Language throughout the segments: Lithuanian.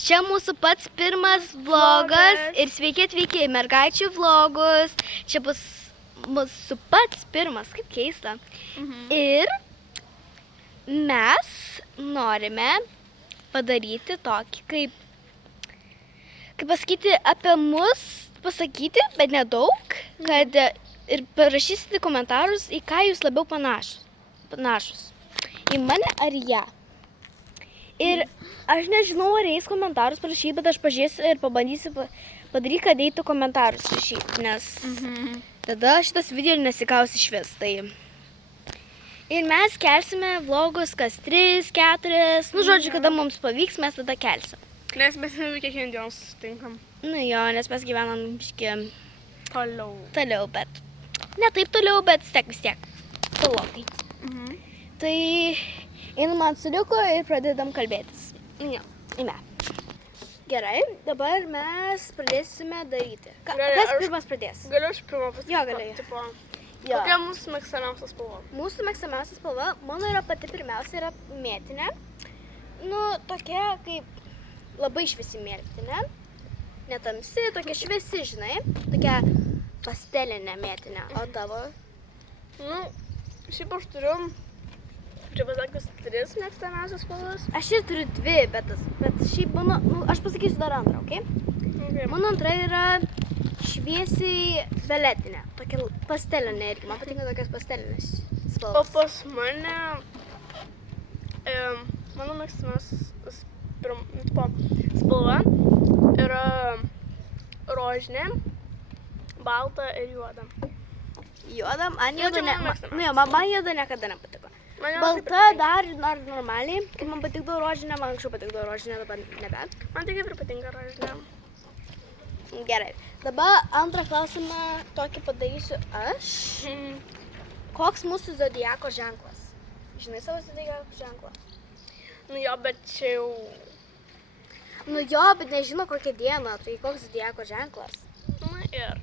Čia mūsų pats pirmas vlogas ir sveiki atvykę į mergaičių vlogus. Čia bus mūsų pats pirmas, kaip keista. Ir mes norime padaryti tokį, kaip pasakyti apie mus, pasakyti, bet nedaug, kad ir parašysite komentarus, į ką jūs labiau panašus. Į mane ar ją. Ir aš nežinau, ar eis komentarus parašyti, bet aš pažiūrėsiu ir pabandysiu padaryti, kad eitų komentarus rašyti, nes tada šitas video nesikaus iš vis. Tai. Ir mes kelsime vlogus kas 3, 4, žodžiu, kada mums pavyks, mes tada kelsim. Nes mes kiekvieną dieną susitinkam. Jo, nes mes gyvenam biškį Toliau, bet ne taip toliau, bet vis tiek tolokai. Tai einam ant suoliuko ir pradedam kalbėtis. Jo. Eime. Gerai, dabar mes pradėsime daryti. Kas pirmas pradės? Galiu aš pirmą pasakyti? Jo, gali. Jo. Kokia mūsų mėgstamiausia spalva? Mūsų mėgstamiausia spalva, mano yra pati pirmiausia, yra mėtinė. Tokia kaip labai šviesi mėtinė. Netamsi, tokia šviesi, žinai. Tokia pastelinė mėtinė. O tavo? Šiaip aš turiu, čia pasakius, 3 mėgstamiausias spalvas. Aš ir turiu 2, bet šiaip mano, aš pasakysiu dar antrą, okei? Okay. Mano antra yra šviesiai violetinė, tokia pastelinė irgi, man patinka tokias pastelinės O spalvas. pas mane, mano mėgstamiausias spalva yra rožinė, balta ir juoda. Juoda, man čia juoda, mano mėgstamiausias man juoda niekada nepatiko. Man jos Balta taip dar normaliai, kai man patikdavo rožinė, man anksčiau patikdavo rožinė, dabar nebe. Man tai kaip ir patinka rožinė. Gerai, dabar antrą klausimą tokį padarysiu aš. Koks mūsų zodiako ženklas? Žinai savo zodiako ženklą? Jo, bet čia jau... Jo, bet nežino kokią dieną, tai koks zodiako ženklas? Na ir.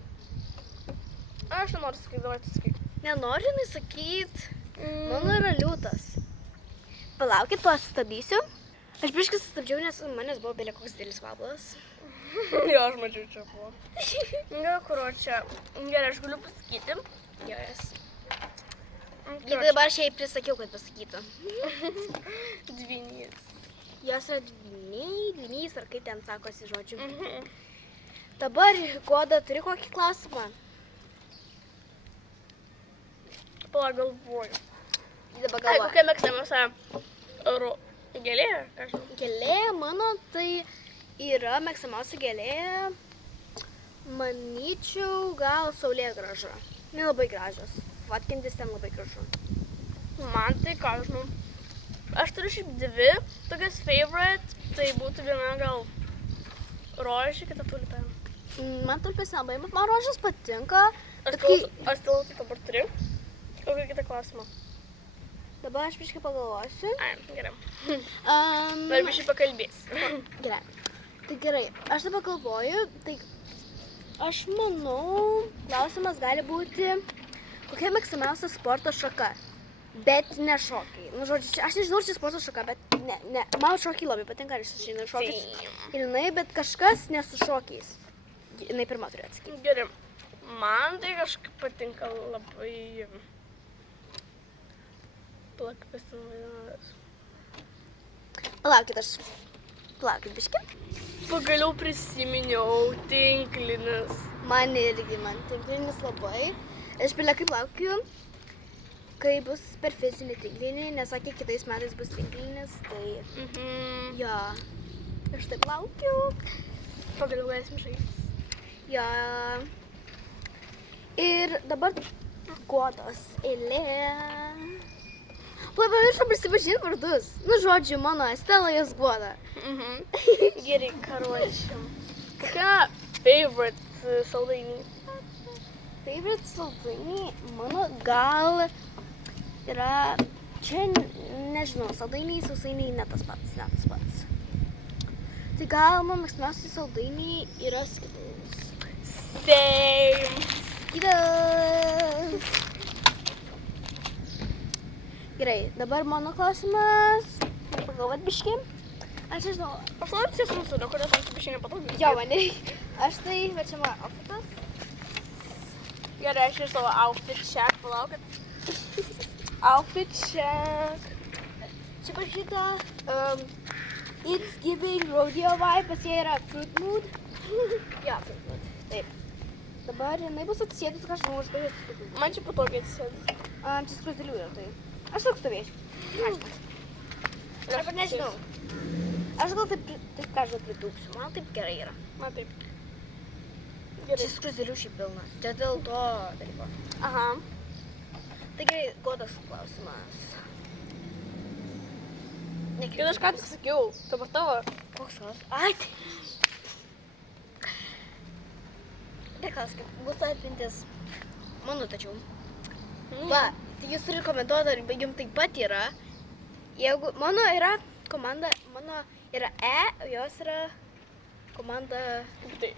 Aš nenoriu sakyti, davai tu sakyk. Nenoriu nesakyt. Mano yra liūtas. Palaukit, sustabdysiu. Aš biškai sustabdžiau, nes manęs buvo belie koks didelis vablas. Jo, aš mačiau čia buvo. Čia. Gerai, aš galiu pasakyti. Jos. Ir dabar šiai prisakiau, kad pasakytų. Dvynys. Jos yra dvynys, ar kaip ten sakosi žodžiu. Dabar, Goda, turi kokį klausimą? Pala galvoju. Dabar Ai, galvoju. kokia mėgstamiausia gėlė? Gėlė mano, tai yra mėgstamiausia gėlė, manyčiau, gal saulėgrąža. Nelabai gražios. Vatkintis ten labai gražu. Man tai ką, žinau. Aš turiu šiaip 2 tokias favorite, tai būtų viena gal rožė, kita tulpė. Man tulpės nelabai, bet man rožės patinka. Aš tai dabar turiu. Kokia kita klausimą? Dabar aš biškai pagalvosiu. Ai, gerai. Dar biškai pakalbės. Gerai. Tai gerai, aš dabar galvoju, tai aš manau, klausimas gali būti, kokia mėgstamiausia sporto šaka, bet ne šokiai. Žodžiu, aš nežinau, čia sporto šaka, bet ne. Man šokiai labai patinka, aš žinau šokiais. Ir jinai, bet kažkas ne su šokiais. Jinai pirma turi atsakyti. Gerai. Man tai kažkaip patinka labai... Plakpės ten vadinamas. Palaukit biškį. Pagaliau prisiminiau tinklinis. Man tinklinis labai. Aš kaip laukiu, kai bus per fizinį tinklinį, nes sakė, kitais metais bus tinklinis, tai... Jo. Aš taip laukiu. Pagaliau galėsim žaisti. Jo. Ir dabar Godos eilė. Pamiršau prisipažinti vardus. Žodžiu, mano Estela, jos Goda. Gerai, karuočiam. Kokia favorite saldainį? Favorite saldainį mano gal yra, čia nežinau, saldainiai, sausainiai ne tas pats. Tai gal man mėgstamiausi saldainiai yra Skittles. Same. Skittles. Gerai, dabar mano klausimas. Pagalvot biškį. Aš nežinau. Aš labai apsėsiu nusuriu, kodėl man taip išėjo nepatogiai. Jo, mane. Aš tai, va čia mano outfitas. Gerai, aš ir savo outfit check, palaukit. Outfit check. Čia parašyta It's giving rodeo vibe, pas jie yra fruit mood. Jo, fruit mood. Taip. Dabar jinai bus atsisėdus, ką aš žinau, aš galiu atsisėdus. Man čia patogiai atsisėdus. Čia skruzdėlių yra tai. Aš daug stovėsiu. Dabar nežinau. Aš gal taip ką žinau pritūpsiu. Man taip gerai yra. Man taip. Čia Gerai. skruzdėlių šiaip pilna. Čia dėl to dalyko. Aha. Tai gerai, godas klausimas. Ir aš ką tik sakiau, dabar tavo. Koks klausimas? Ai, tai. Neklauskit, bus atmintis mano tačiau. Va, tai jūs turite komentuoti, ar jums taip pat yra. Jeigu mano yra komanda, mano yra E, o jos yra komanda Kaip tai?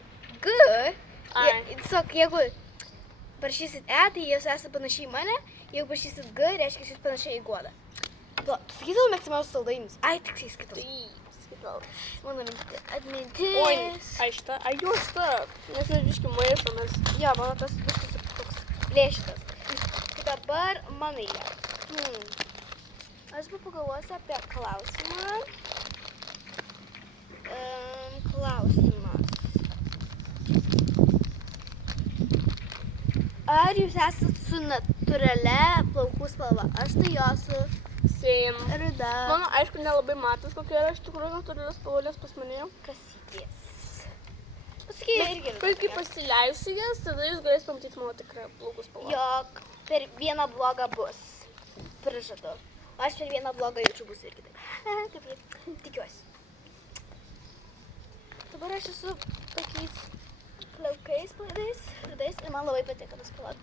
G. Ai. Tiesiog, jeigu parašysit E, tai jūs esate panašiai į mane. Jeigu parašysit G, reiškia, jūs panašiai į Godą. Sakytau mėgstamiausius saldainis. Ai, tiksliai skaitau. Taip, skaitau. Mano atmintis. Oi, ai šitą, ai jo šitą. Nes mes biškai maišomės. Jo, mano tas viskas toks plėšitas. Tai dabar mano eilė. Aš pagalvosiu apie klausimą. Klausimas. Ar jūs esate su natūralia plaukų spalva? Aš tai jo su Same. ruda. Mano, aišku, nelabai matas, kokia yra iš tikrųjų natūralios spalvos pas mane. Kasytės. Pasakėjai irgi. Kai pasileisiu jas, tada jūs galėsite pamatyti mano tikrą plaukų spalvą. Jog per vieną blogą bus. Prižadu. O aš per vieną blogą jaučiu bus irgi taip. Kaip ir tikiuosi. Dabar aš esu tokiais plaukais rudais ir man labai patinka tas spalva.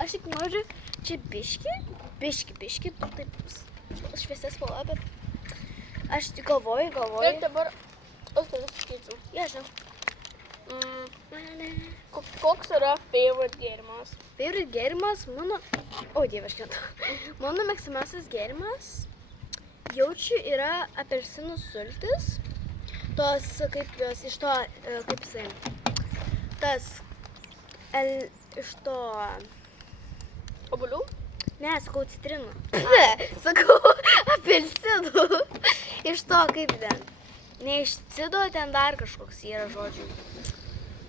Aš tik noriu čia biški, taip šviesės spalva, bet aš tik galvoju. Ir dabar, aš tavęs sakysiu. Ja, žinau. Koks yra favorite gėrimas? Favorite gėrimas mano... O, dieve, aš netu. Mano mėgstamiausias gėrimas jaučiu yra apelsinų sultis. Tos, kaip jos, iš to, kaip jisai, tas, iš to... Obuolių? Ne, sakau citrinų. Sakau apelsinų. Iš to, kaip ten. Ne iš cido, ten dar kažkoks yra žodžių.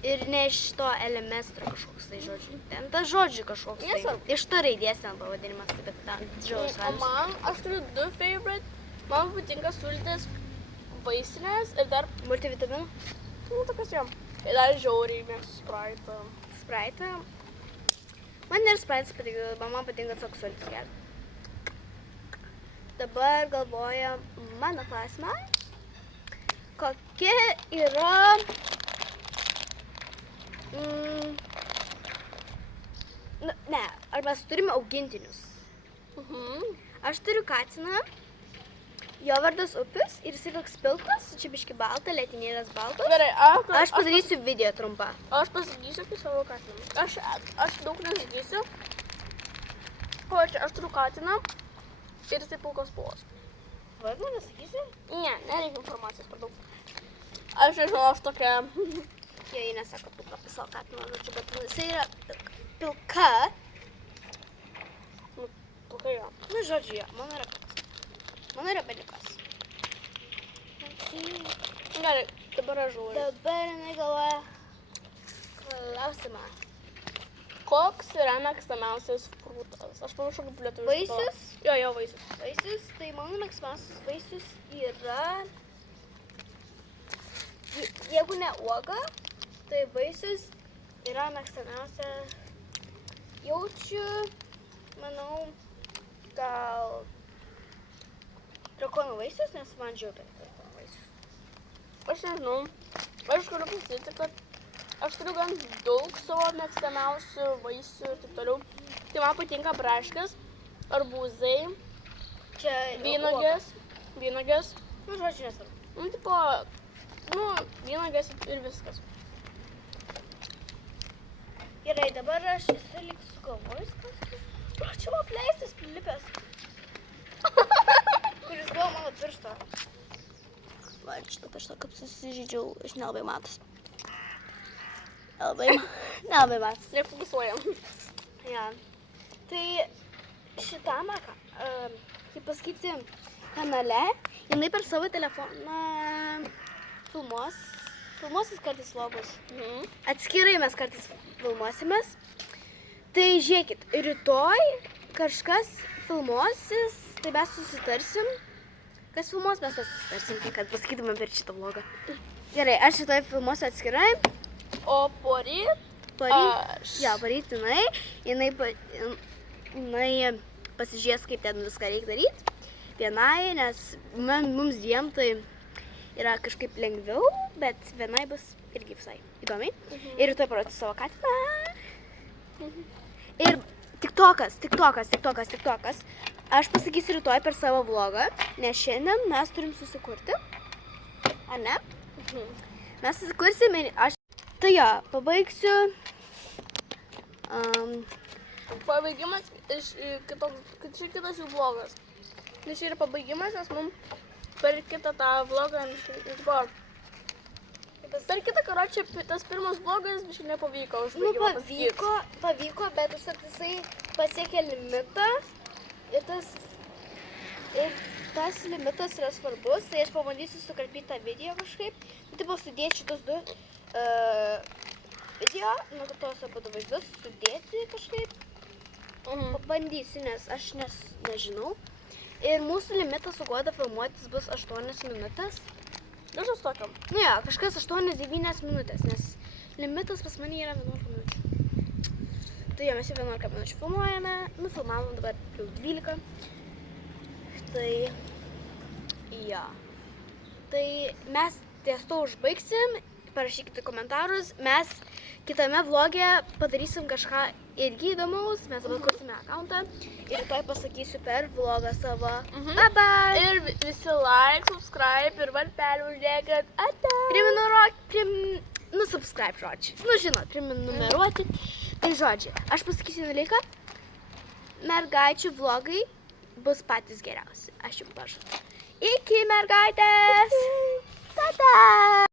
Ir ne iš to elemestro kažkoks tai žodžių. Ten tas žodžių kažkoks tai. Nesvarbu. Iš to raidės ten pavadinimas, bet ten didžiausias O man, aš turiu du favorite. Man patinka sultis vaisinės ir dar, multivitaminų. nu, tokios jam. Ir dar žiauriai mėgstu Sprite. Sprite. Man ir Sprite patinka, bet man patinka toks sultis gerti. Dabar galvoja mano klausimą. Kokia yra... Ne, ar mes turime augintinius? Aš turiu katiną, jo vardas Upis ir jisai toks pilkas, čia biški balta, letinėlės baltos. Gerai, Aš padarysiu video trumpą. Aš pasakysiu apie savo katiną. Aš daug nesakysiu. O aš turiu katiną ir jisai pilkos spalvos. Vardu nesakysi? Ne, nereikia informacijos per daug. Aš nežinau, aš tokia... Jo, jie nesako pilka apie savo katiną, žodžiu, bet jisai yra pilka. Tokia jo. Nu, žodžiu, jo, mano yra pilkas. Mano yra beliukas. Gerai, dabar aš žiūriu. Dabar jinai galvoja klausimą. Koks yra mėgstamiausias frutas? Aš pamiršau kaip lietuviškai. Vaisius? Jo, vaisius. Vaisius, tai mano mėgstamiausias vaisius yra... Jeigu ne uoga, tai vaisius yra mėgstamiausia. Jaučiu, manau, gal drakonų vaisius, nes man džiaugia drakonų vaisius. Aš nežinau. Aš galiu pasakyti, kad aš turiu gan daug savo mėgstamiausių vaisių ir taip toliau. Tai man patinka braškės, arbūzai, Čia vynogės. Nu, žodžiu, nesvarbu. Nu, tipo, vynogės ir viskas. Gerai, dabar aš esu lyg sugalvojus kažkas. Čia buvo apleistas prilipęs. Kuris buvo mano piršto. man šitą kažką kaip susižydžiau, aš nelabai matos. Nelabai matos. Nefokusuojam. Ja. Tai šitame, kaip pasakyti, kanale, jinai per savo telefoną filmuosis kartais vlogus. Atskirai mes kartais filmuosimės. Tai žiūrėkit, rytoj kažkas filmuosis, tai mes susitarsim. Kas filmuos, mes susitarsim, kad pasakytumėm per šitą vlogą. Gerai, aš rytoj filmuosiu atskirai. O poryt Poryt jinai pasižiūrės, kaip ten viską reikia daryti. Vienai, nes mums dviem tai yra kažkaip lengviau, bet vienai bus irgi visai įdomiai. Ir rytoj parodys savo katiną. Ir tiktokas. Aš pasakysiu rytoj per savo vlogą, nes šiandien mes turim susikurti. Ar ne? Mes susikursim ir aš... Tai jo, pabaigsiu. Pabaigimas kitas jų vlogas. Nes čia yra pabaigimas, nes mums per kitą tą vlogą per kitą, karočią, tas pirmas vlogas biškai nepavyko užbaigimą pasakyti. Pavyko, bet jisai pasiekė limitą ir tas limitas yra svarbus, tai aš pabandysiu sukarpyti tą video kažkaip. Tai sudėti šitus du video, tos abu vaizdus sudėti kažkaip. Pabandysiu, nes aš nežinau. Ir mūsų limitas su Guoda filmuotis bus 8 minutės. Kažkas tokiam. Nu jo, kažkas 8-9 minutės, nes limitas pas mane yra 11 minučių. Tai jo, mes jau 11 minučių filmuojame, filmavom dabar jau 12. Tai jo. Tai mes ties to užbaigsim, parašykite komentarus, mes kitame vloge padarysim kažką irgi įdomaus, mes dabar kursime akauntą ir rytoj pasakysiu per vlogą savo. Bye bye! Ir visi like, subscribe ir varpelį uždėkit. Ate! Subscribe žodžiai. Žinot, prenumeruoti. Tai žodžiai, aš pasakysiu dalyką. Mergaičių vlogai bus patys geriausi. Aš jums pažadu. Iki mergaitės! Tada!